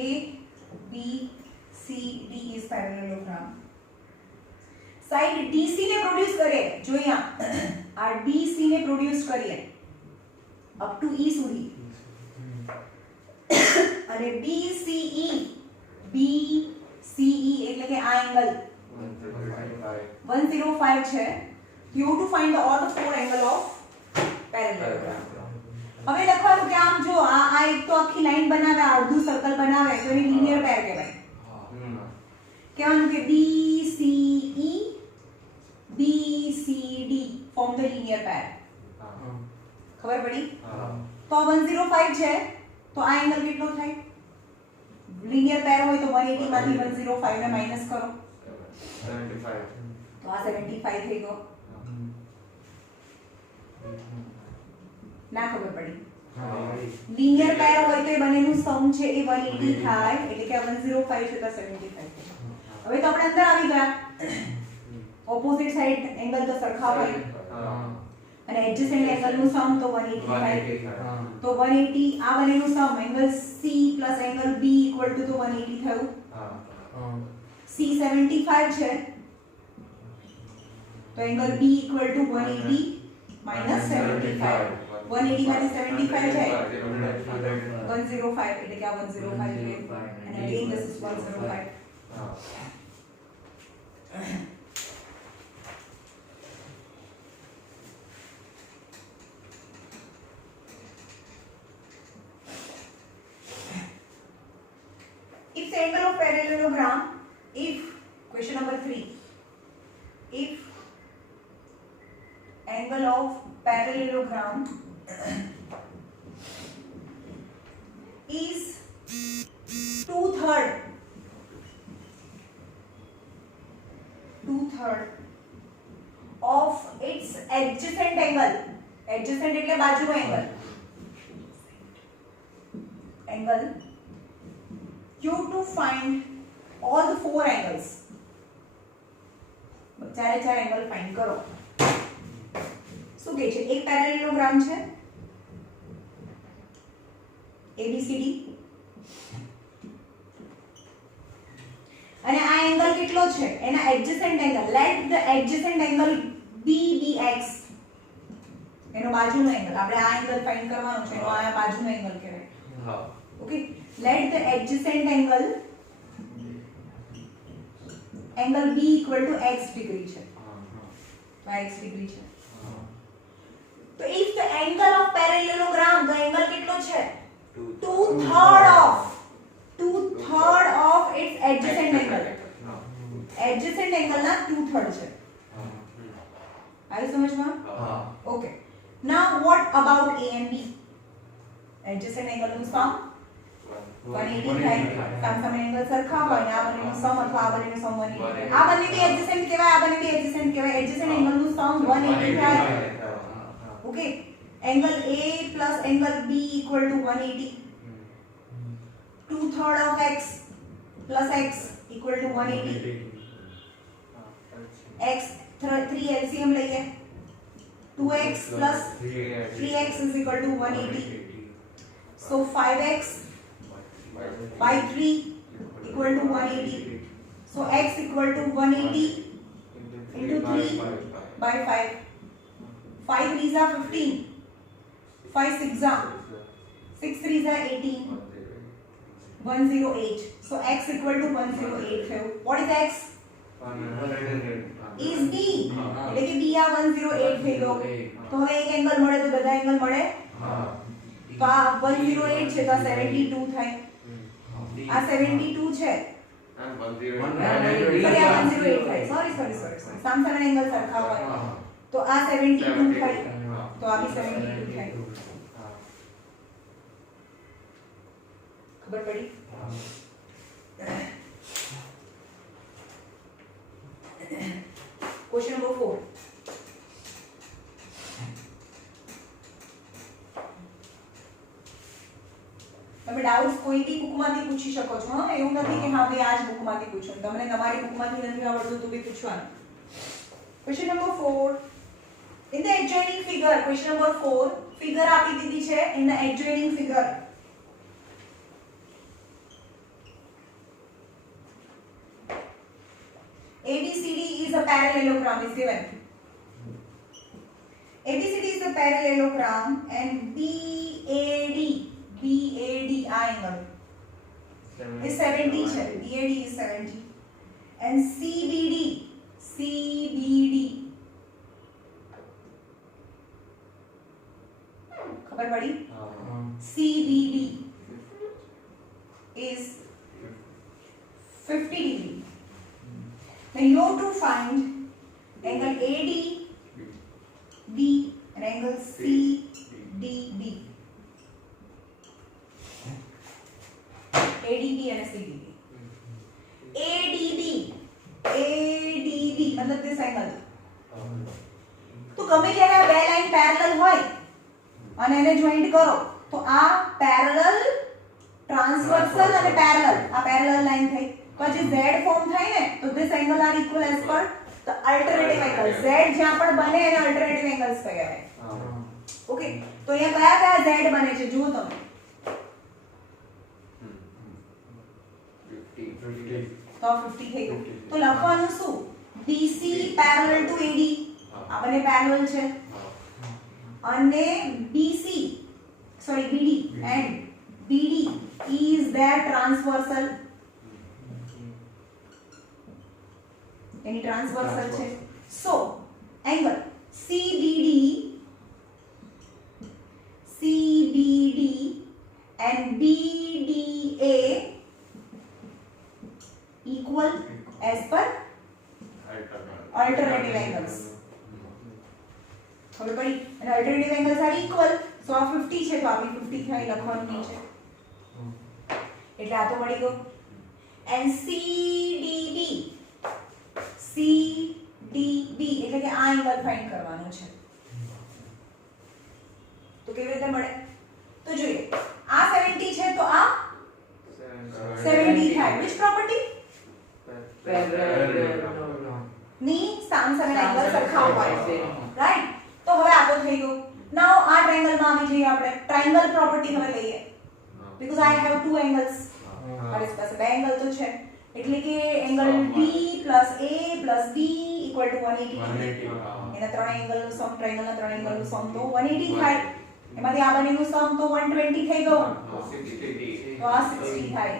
A, B, C, D is parallelogram. Side DC ને પ્રોડ્યુસ કરે. જો અહીંયા આ DC ને પ્રોડ્યુસ કરીએ અપ ટુ E સુધી. અને BCE એટલે કે આ એંગલ 105 છે. You have to find all the four angle of parallelogram. હવે લખવાનું કે આમ જો આ એક તો આખી લાઈન બનાવે, અડધું સર્કલ બનાવે તો એને લિનિયર પેર કહેવાય. કહેવાનું કે BCE BCD form the linear pair. ખબર પડી? તો 105 છે તો આ એંગલ કેટલો થાય? લિનિયર પેર હોય તો 180 માંથી 105 ને માઈનસ કરો 75. તો આ 75 થઈ ગયો. ના ખબર પડી? લિનિયર પેર હોય તો એ બંનેનું સમ છે એ 180 થાય, એટલે કે 105 છે તો 75 થાય. હવે તો આપણે અંદર આવી ગયા. ઓપોઝિટ સાઈડ એંગલ તો સરખા હોય અને અને એડજસન્ટ એંગલનું સમ તો 180 થાય 180 તો 180 આ બંનેનું sum angle C plus angle B equal to તો 180 થયું C 75 છે તો angle B equal to 180 minus 75 180 માંથી 75 જાય 105 એટલે કે આ 105 છે અને again this is 105 if the angle of parallelogram if question number 3 if angle of parallelogram is 2/3 of its adjacent angle adjacent એટલે બાજુનો angle you to find all the four angles ચારે એંગલ ફાઇન્ડ કરો શું કહે છે એક parallelogram છે ABCD અને આ એંગલ કેટલો છે એના adjacent angle let the adjacent angle BBX એનો બાજુનો એંગલ આપણે આ એંગલ ફાઇન્ડ કરવાનો છે એનો આ બાજુનો એંગલ કહેવાય okay let the adjacent angle B equal to x degree છે તો x degree છે તો if the angle of parallelogram the angle કેટલો છે 2/3 of its adjacent angle adjacent angle ના 2/3 છે આવી સમજમાં okay now what about A and B adjacent angle નું sum 180 થાય સામસામે એંગલ સરખા હોય ને આ બંનેનો સમ અથવા આ બંનેનો સમ 180 આ બંને બી એડજસન્ટ કહેવાય આ બંને બી એડજસન્ટ કહેવાય એડજસન્ટ એંગલનું સમ 180 થાય okay angle A plus angle B equal to 180 2/3 of x plus x equal to 180 x 3 LCM લઈએ 2x plus 3x is equal to 180 so 5x by 3 equal to 180 so x equal to 180 into 3 by 5 5 3s are 15 5 6s are 6 3s are 18 108 so x equal to 108 what is x is b એટલે કે b આ 108 થઈ ગયો તો હવે એક angle મળે તો બધા એંગલ મળે તો આ 108 છે તો આ 72 થાય આ 72 છે સોરી આ 108 થાય સોરી સામસામે એંગલ સરખા હોય તો આ 72 થાય તો આ બી 72 થાય ખબર પડી ક્વેશ્ચન નંબર 4 તમે ડાઉટ્સ કોઈ બી બુકમાંથી પૂછી શકો છો હા એવું નથી કે હા ભાઈ આ જ બુકમાંથી પૂછો તમને તમારી બુકમાંથી નથી આવડતું તો બી પૂછવાનું question number 4 in the adjoining figure question number 4 figure આપી દીધી છે in the adjoining figure ABCD is a parallelogram is given ABCD is a parallelogram and BAD આ angle is 70 છે BAD is 70 and CBD ખબર પડી CBD is 50 degree now you have to find angle ADB and angle CDB ADB and CDB ADB मतलब this angle તો ગમે ત્યારે બે line parallel હોય અને એને જોઈન્ટ કરો તો આ પેરેલલ ટ્રાન્સવર્સલ અને પેરેલલ આ પેરેલલ લાઈન થઈ પછી z ફોર્મ થાય ને તો this angle are equal as per the alternative angle z જ્યાં પણ બને એને alternative angles કહેવાય ઓકે તો અહીંયા કયા કયા z બને છે જુઓ તમે 50. તો 50 થઈ ગયું તો લખવાનું શું BC પેરેલલ ટુ AD આ બંને પેરેલલ છે અને BD and BD is their transversal any transversal છે so angle CBD and BDA equal as per alternative angles ખબર પડી અને alternative angles are equal so આ 50 છે તો આપણે 50 થાય લખવાનું નહીં છે એટલે આ તો મળી ગયું and CDB એટલે કે આ એંગલ ફાઇન્ડ કરવાનું છે તો કેવી રીતે મળે તો જોઈએ આ 70 છે તો આ 70 થાય which property ની સામ સામે એંગલ સરખા હોય રાઈટ તો હવે આ તો થઈ ગયું નાઉ આ ટ્રાયેંગલ માં આવી જઈએ આપણે ટ્રાયેંગલ પ્રોપર્ટી હવે લઈએ because I have to angles મારી પાસે બે એંગલ તો છે એટલે કે એંગલ D + A + B = 180 એના ત્રણ એંગલનું સમ ટ્રાયેંગલના ત્રણ એંગલનું સમ તો 180 થાય એમાંથી આ બંનેનું સમ તો 120 થઈ ગયું તો આ 60 થાય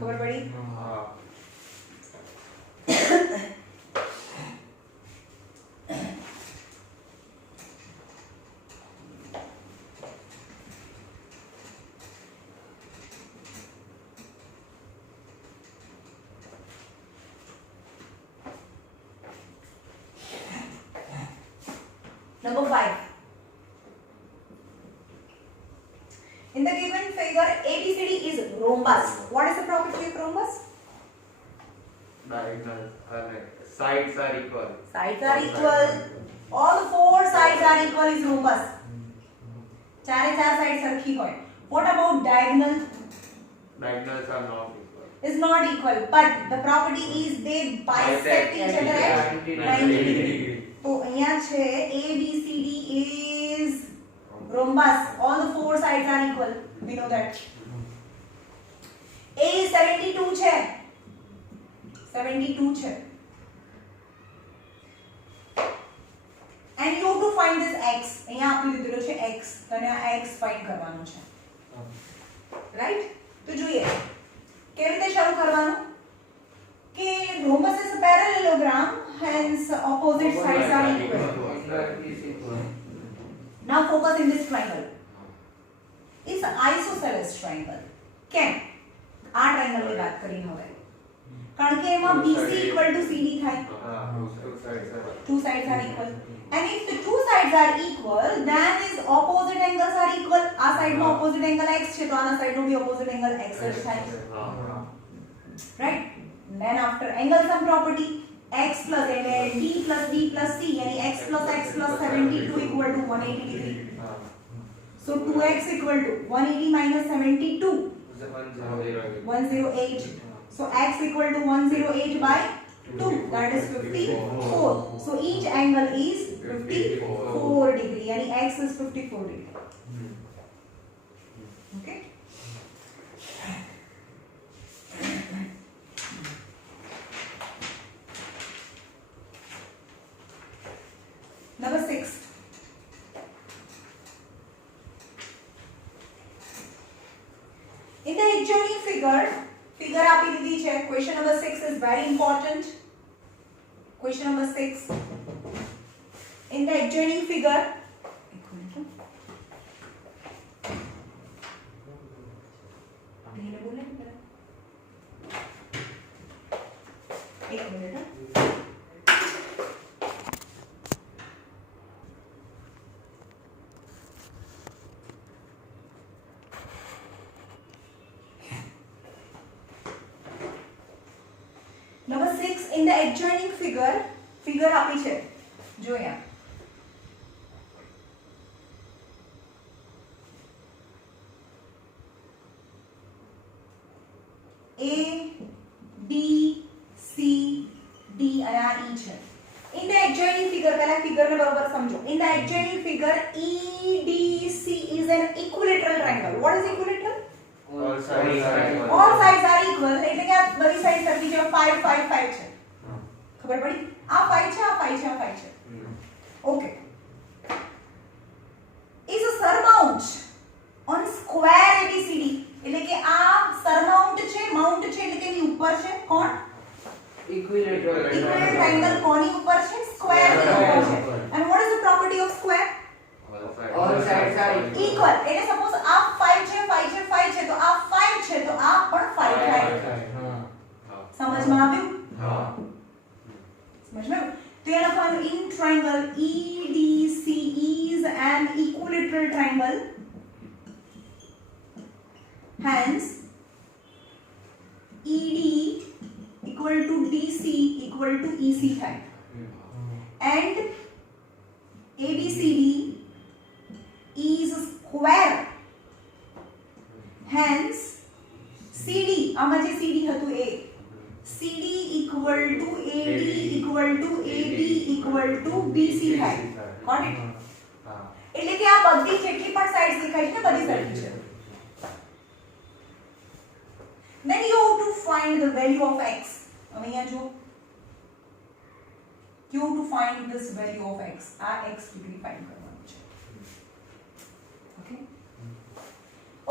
ખબર પડી Number 5. In the given figure, ABCD is rhombus. What is the property of rhombus? Diagonal. Sides are equal. Sides are equal. All the four sides are equal is rhombus. चारे चार sides सरखी होय. What about diagonal? Diagonals are not equal. Is not equal, but the property is they bisect each other at 90 degree. तो અહીંયા છે ABCD is rhombus. All the four sides are equal. We know that. A is 72 છે. 72 છે. And you have to find this x. અહીંયા આપી દીધેલો છે x. તને આ x ફાઇન્ડ કરવાનું છે. રાઈટ? તો જોઈએ. કેવી રીતે શરૂ કરવાનું? કે rhombus is a parallelogram, hence opposite sides are equal. Now focus in this triangle. It's an isosceles triangle. કેમ? આ ટ્રાયેંગલ ની વાત કરી હવે. કારણ કે એમાં BC = CD થાય. Two sides are equal. And if the two sides are equal, then is opposite angles are equal. આ સાઈડ માં opposite angle x છે તો આના સાઈડ નો બી opposite angle x જ થાય. Right? Then after angle sum property, x plus d plus b plus c, यानी x plus 72 = 180 degree. So 2x = 180 minus 72, 108. So x = 108 by 2, that is 54. So each angle is 54 degree, यानी x is 54 degree. Okay. Number 6. In the adjoining figure આપી દીધી છે. Question number 6 is very important. Question number 6. In the adjoining figure, एक minute. Number 6, in the adjoining figure આપી છે જો અહીંયા A B C D અને આ E છે In the adjoining figure, पहला figure ने बराबर समझो. In the adjoining figure, EDC is an equilateral triangle. What is equilateral? All sides are equal. All sides are equal. એટલે કે આ બધી સાઈડ સરખી છે. 5 5 5 છે. ખબર પડી? આ 5 છે, આ 5 છે, આ 5 છે. Okay. Is a surmount on square ABCD. એટલે કે આ surmount છે, mount છે એટલે કે એની ઉપર છે. કોણ? Equilateral. Equilateral triangle કોની ઉપર છે? Square ની ઉપર છે. And what is the property of square? All sides are equal. Equal. એટલે suppose આ 5 છે, 5 છે, 5 છે તો આ 5 છે તો આ પણ 5 થાય. સમજમાં આવ્યું? સમજમાં આવ્યું? તો એ લખવાનું in triangle EDC is an equilateral triangle. Hence ED equal to DC equal to EC થાય. And ABCD is square. Hence CD આમાં જે CD હતું એ CD equal to AD equal to AB equal to BC થાય. Got it? એટલે કે આ બધી જેટલી પણ સાઇડ્સ દેખાય છે ને બધી સરખી છે. Then you have to find the value of x. હવે અહીંયા જો you have to find this value of x. આ x ડિગ્રી ફાઇન્ડ કરવાનું છે.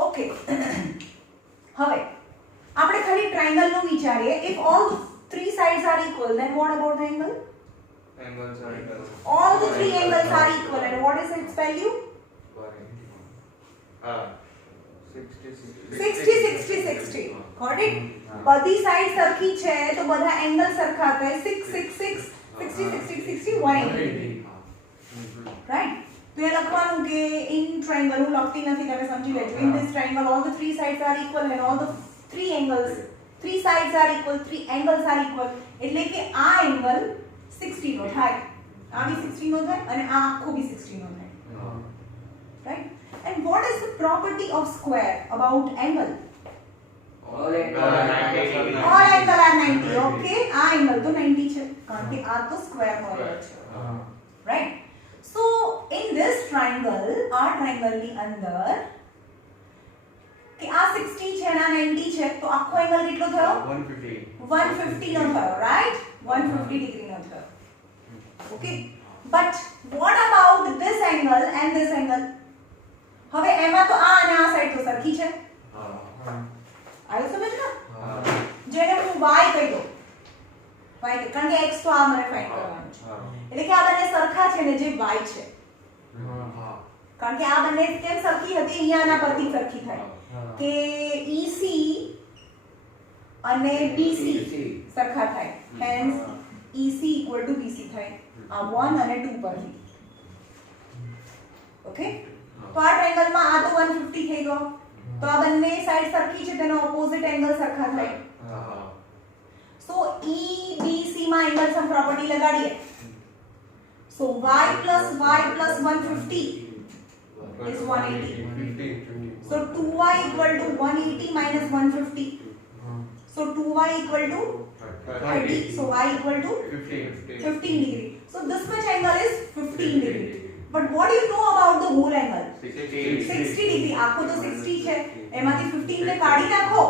Okay. હવે આપણે ખાલી ટ્રાયેંગલ નું વિચારીએ. If all the three sides are equal, then what about the angle? Angles are equal. All the three angles are equal, and what is its value? 60 60 60 60. Got it? બધી side સરખી છે તો બધા એંગલ સરખા થાય. 6 6 6 60 60 60 180. Right? તો એ લખવાનું કે in triangle હું લખતી નથી, તમે સમજી લેજો. In this triangle all the three sides are equal and all the three angles, three sides are equal, three angles are equal. એટલે કે આ એંગલ 60 નો થાય, આ બી 60 નો થાય અને આ આખો બી 60 નો થાય. Right? And what is the property of square about angle? All angle are 90. All angle are 90. Okay, આ angle તો 90 છે કારણ કે આ તો સ્ક્વેર નો angle છે. Right? So in this triangle, આ triangle ની અંદર કે આ 60 છે અને આ 90 છે તો આખો એંગલ કેટલો થયો? 150 નો થયો. Right? 150 degree નો થયો. Okay, but what about this angle and this angle? હવે એમાં તો આ અને આ સાઈડ તો સરખી છે. આવ્યું સમજ ને? જેને હું y કહી દઉં, y કારણ કે x તો આ મને ફાઇન્ડ કરવાનું છે. એટલે કે આ બંને સરખા છે ને જે y છે. કારણ કે આ બંને કેમ સરખી હતી? અહીંયા આના પરથી સરખી થાય કે EC અને BC સરખા થાય. Hence EC equal to BC થાય. આ 1 અને 2 પરથી. Okay? તો આ ટ્રાયેંગલ માં આ તો 150 થઈ ગયો. તો આ બંને સાઈડ સરખી છે તેનો ઓપોઝિટ એંગલ સરખા થાય. સો EBC માં angle sum property લગાડીએ. So y plus 150 is 180. So 2y equal to 180 minus 150. So 2y equal to 30. So y equal to 15 degree. So this much angle is 15 degree. But what do you know about the whole angle? 60 degree. આખો તો 60 છે, એમાંથી 15 ને કાઢી નાખો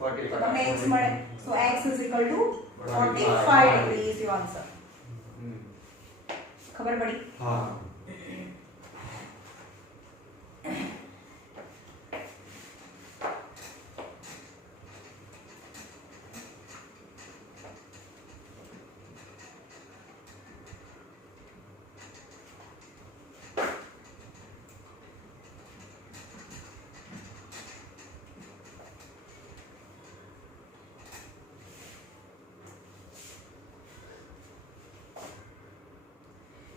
તો તમને x મળે. So x is equal to 45 degree is your answer. ખબર પડી?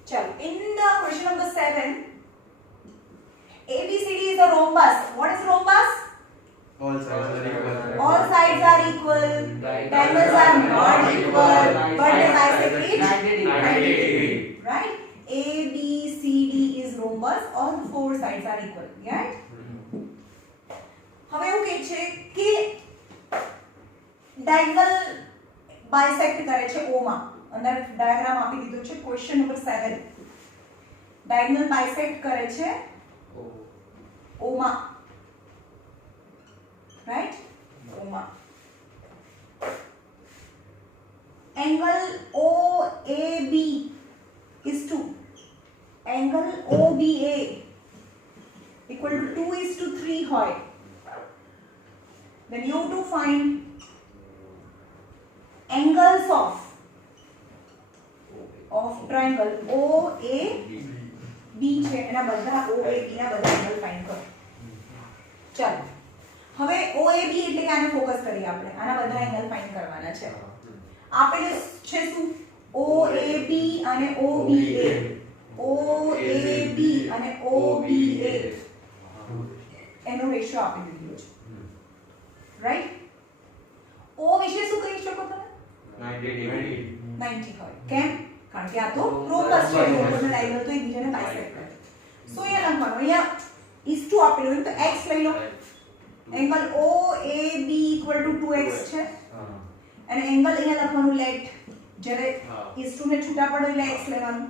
Chalo, in the question number 7, ABCD is a rhombus. What is rhombus? All sides are equal. All sides are equal. Triangles are not equal, but they bisect each 90 degree. Right? ABCD is rhombus. All four sides are equal. Right? હવે એવું કહે છે કે diagonal bisect કરે છે O માં. અંદર diagram આપી દીધો છે. ક્વેશ્ચન નંબર 7 ડાયગોનલ બાયસેક્ટ કરે છે O માં, રાઈટ? O માં angle OAB is to angle OBA equal to 2:3 હોય, then you have to find angles of triangle OAB છે એના બધા OAB ના બધા એંગલ ફાઇન્ડ કરો. ચાલો હવે OAB એટલે કે આને ફોકસ કરીએ આપણે. આના બધા એંગલ ફાઇન્ડ કરવાના છે. આપેલું છે શું? OAB અને OBA, OAB અને OBA એનો રેશિયો આપી દીધો છે, રાઈટ? O વિશે શું કહી શકો તમે? 90 હોય. કેમ? કારણ કે આ તો ક્રોકસ છે, ઓપોઝિટ એંગલ તો એકબીજાને બાયસેક્ટ કરે. સો અહીંયા લખવાનું, અહીંયા is to આપેલું તો x લઈ લો. Angle OAB equal to 2x છે અને એંગલ અહીંયા લખવાનું લેટ, જ્યારે is to ને છૂટા પડો એટલે x લેવાનું.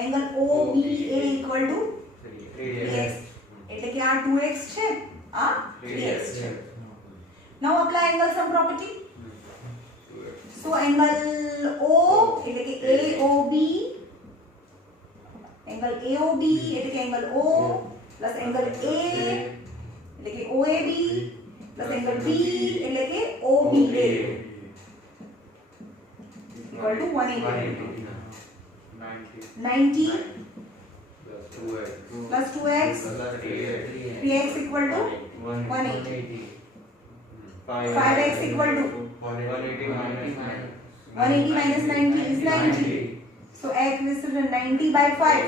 Angle OBA equal to 3x, એટલે કે આ 2x છે, આ 3x છે. Now apply angle sum property. So angle O એટલે કે AOB, angle AOB એટલે કે angle O plus angle A એટલે કે OAB plus angle B એટલે કે OBA equal to 180. 90 plus 2x 3x equal to 180. 5x equal to 180 minus 90 is 90. So x is 90 by 5.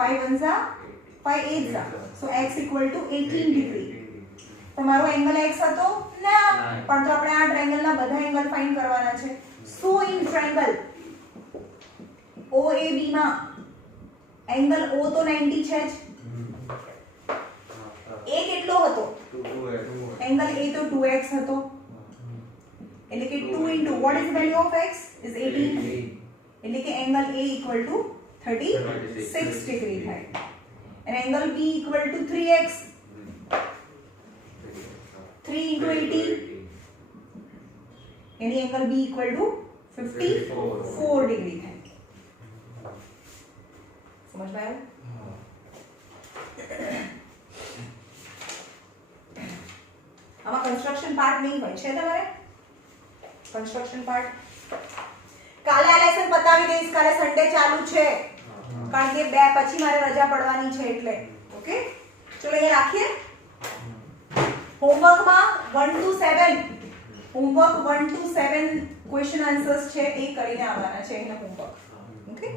5 ones are 5 eights are. So x equal to 18 degree. તમારો angle x હતો ના, પણ તો આપણે આ ટ્રાયેંગલના બધા એંગલ ફાઇન્ડ કરવાના છે. સો ઇન ટ્રાયેંગલ OAB માં એંગલ O તો 90 છે જ. A કેટલો હતો? એંગલ A તો 2x હતો, એટલે કે 2 into what is the value of x is 18, એટલે કે angle A equal to 36 degree થાય. and angle B equal to 3x, 3 into 18 यानी angle B equal to 54 degree है. समझ में आया? આમાં કન્સ્ટ્રક્શન પાર્ટ નહીં હોય છે તમારે. કન્સ્ટ્રક્શન પાર્ટ કાલે આ લેસન પતાવી દઈશ. કાલે સન્ડે ચાલુ છે કારણ કે બે પછી મારે રજા પડવાની છે એટલે. ઓકે ચલો અહીંયા રાખીએ. હોમવર્કમાં 1 to 7 homework 1 to 7 question answers છે એ કરીને આવવાના છે અહીંયા હોમવર્ક. ઓકે